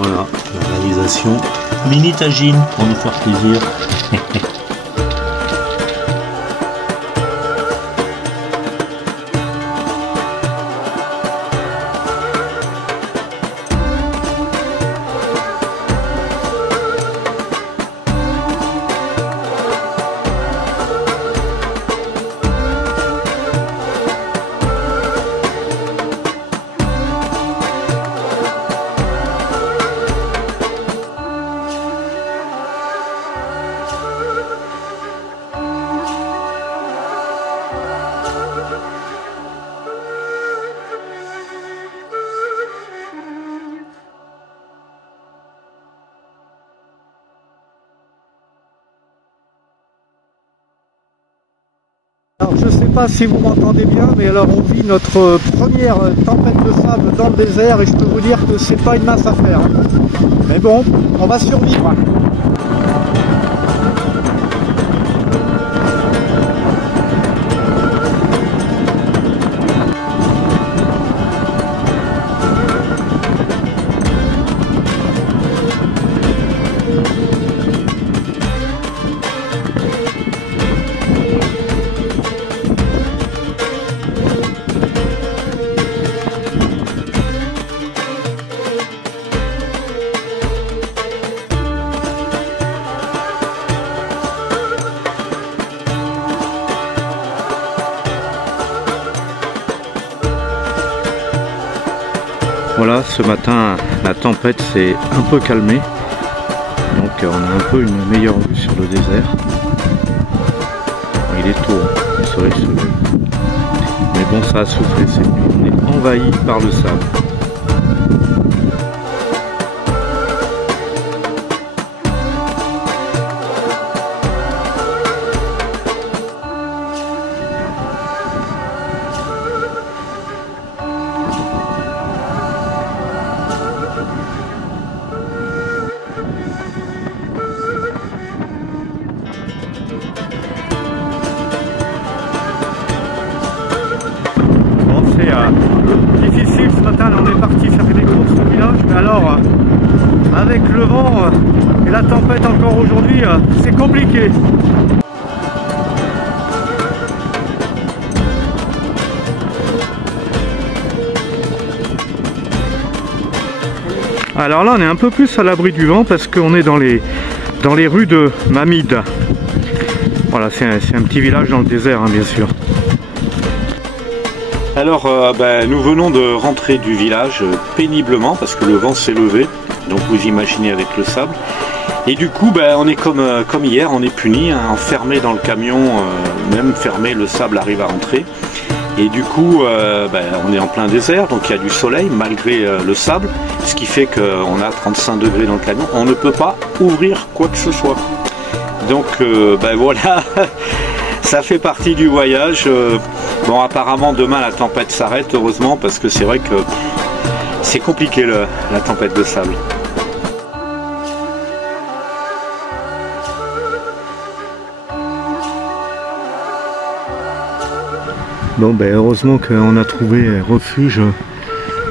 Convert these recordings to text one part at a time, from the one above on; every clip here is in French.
Voilà, la réalisation mini tagine pour nous faire plaisir. Alors je ne sais pas si vous m'entendez bien, mais alors on vit notre première tempête de sable dans le désert et je peux vous dire que c'est pas une mince affaire. Mais bon, on va survivre. Voilà, ce matin, la tempête s'est un peu calmée. Donc on a un peu une meilleure vue sur le désert. Il est tôt, le soleil se lève. Mais bon, ça a soufflé cette nuit. On est envahi par le sable. Difficile ce matin, on est parti faire des courses au village, mais alors avec le vent et la tempête encore aujourd'hui, c'est compliqué. Alors là on est un peu plus à l'abri du vent parce qu'on est dans les rues de Mamid. Voilà, c'est un petit village dans le désert, hein, bien sûr. Alors nous venons de rentrer du village péniblement parce que le vent s'est levé, donc vous imaginez avec le sable. Et du coup on est comme hier, on est puni, hein, enfermé dans le camion, même fermé, le sable arrive à rentrer. Et du coup on est en plein désert, donc il y a du soleil malgré le sable, ce qui fait qu'on a 35 degrés dans le camion, on ne peut pas ouvrir quoi que ce soit. Donc voilà. Ça fait partie du voyage. Bon, apparemment demain la tempête s'arrête, heureusement, parce que c'est vrai que c'est compliqué la tempête de sable. Bon, heureusement qu'on a trouvé refuge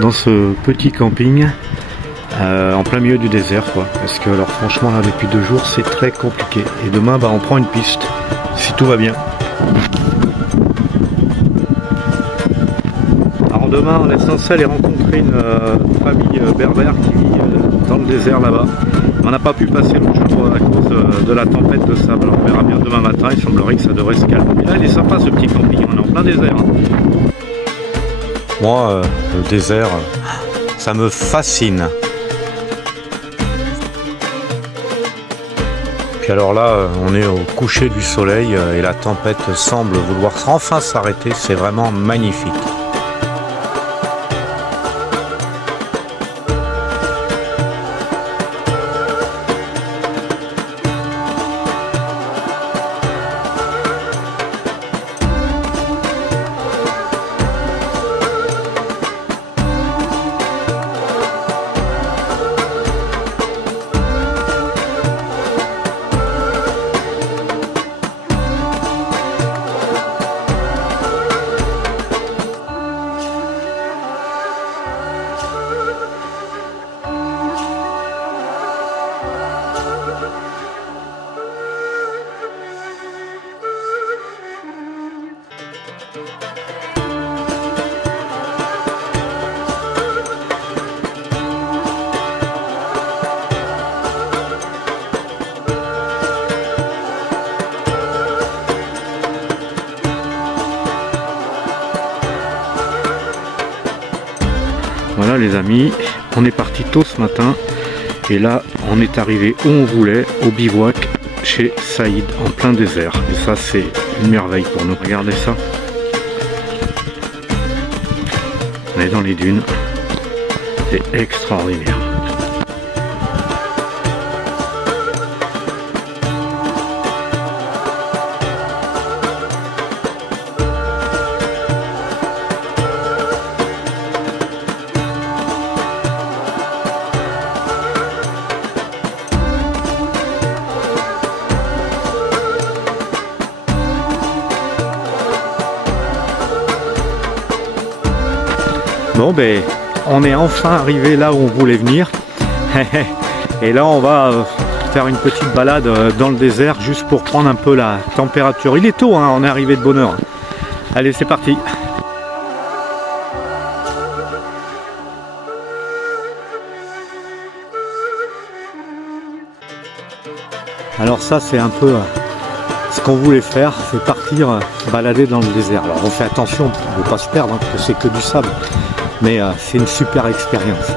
dans ce petit camping en plein milieu du désert, quoi. Parce que alors franchement là depuis 2 jours c'est très compliqué. Et demain on prend une piste si tout va bien. Alors demain on est censé aller rencontrer une famille berbère qui vit dans le désert là-bas. On n'a pas pu passer l'autre jour à cause de la tempête de sable. Alors, on verra bien demain matin, il semblerait que ça devrait se calmer. Là il est sympa ce petit camping, on est en plein désert. Moi le désert ça me fascine. Puis alors là, on est au coucher du soleil et la tempête semble vouloir enfin s'arrêter. C'est vraiment magnifique. Voilà les amis, on est parti tôt ce matin et là on est arrivé où on voulait, au bivouac chez Saïd en plein désert. Et ça c'est une merveille pour nous. Regardez ça. On est dans les dunes. C'est extraordinaire. Bon ben, on est enfin arrivé là où on voulait venir. Et là on va faire une petite balade dans le désert juste pour prendre un peu la température. Il est tôt, hein, on est arrivé de bonne heure. Allez, c'est parti. Alors ça c'est un peu ce qu'on voulait faire, c'est partir balader dans le désert. Alors on fait attention de ne pas se perdre, hein, parce que c'est que du sable. Mais c'est une super expérience.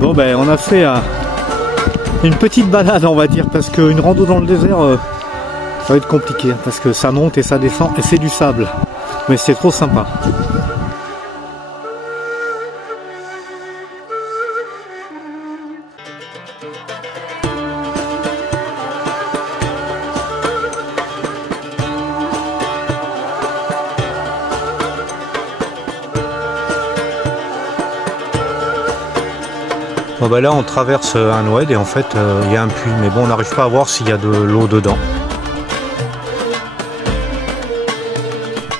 Bon ben on a fait une petite balade on va dire, parce qu'une rando dans le désert ça va être compliqué, hein, parce que ça monte et ça descend et c'est du sable, mais c'est trop sympa. Bon bah là on traverse un oued et en fait il y a un puits, mais bon on n'arrive pas à voir s'il y a de l'eau dedans.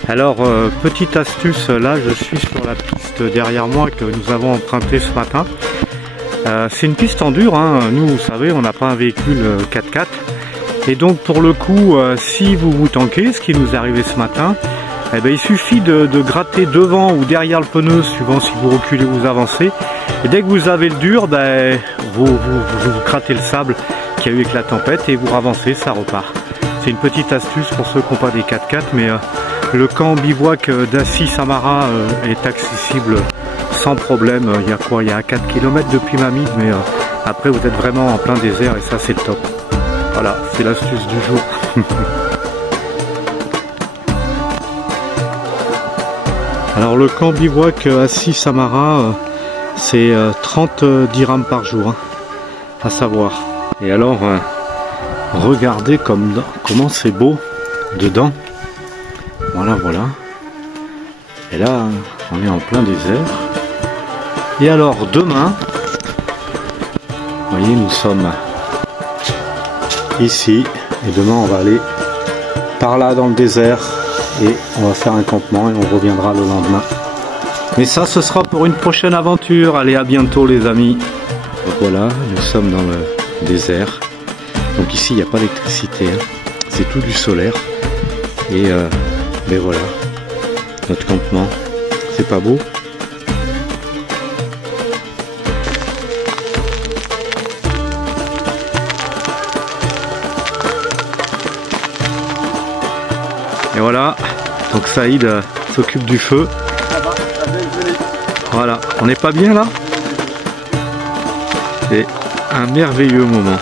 Alors petite astuce, là je suis sur la piste derrière moi que nous avons empruntée ce matin. C'est une piste en dur, hein. Nous vous savez on n'a pas un véhicule 4x4 et donc pour le coup si vous vous tankez, ce qui nous est arrivé ce matin, eh ben, il suffit de gratter devant ou derrière le pneu suivant si vous reculez ou vous avancez. Et dès que vous avez le dur, ben, vous grattez le sable qu'il y a eu avec la tempête et vous avancez, ça repart. C'est une petite astuce pour ceux qui n'ont pas des 4x4, mais le camp bivouac d'Assis Samara est accessible sans problème. Il y a quoi? Il y a 4 km depuis Mamid, mais après vous êtes vraiment en plein désert et ça c'est le top. Voilà, c'est l'astuce du jour. Alors le camp bivouac Assis Samara, c'est 30 dirhams par jour, hein, à savoir. Et alors, regardez comment c'est beau dedans. Voilà, voilà. Et là, on est en plein désert. Et alors, demain, vous voyez, nous sommes ici. Et demain, on va aller par là dans le désert. Et on va faire un campement et on reviendra le lendemain. Mais ça, ce sera pour une prochaine aventure. Allez, à bientôt les amis. Donc voilà, nous sommes dans le désert. Donc ici, il n'y a pas d'électricité. Hein. C'est tout du solaire. Et mais voilà, notre campement. C'est pas beau? Et voilà, donc Saïd s'occupe du feu. Voilà, on n'est pas bien là? C'est un merveilleux moment.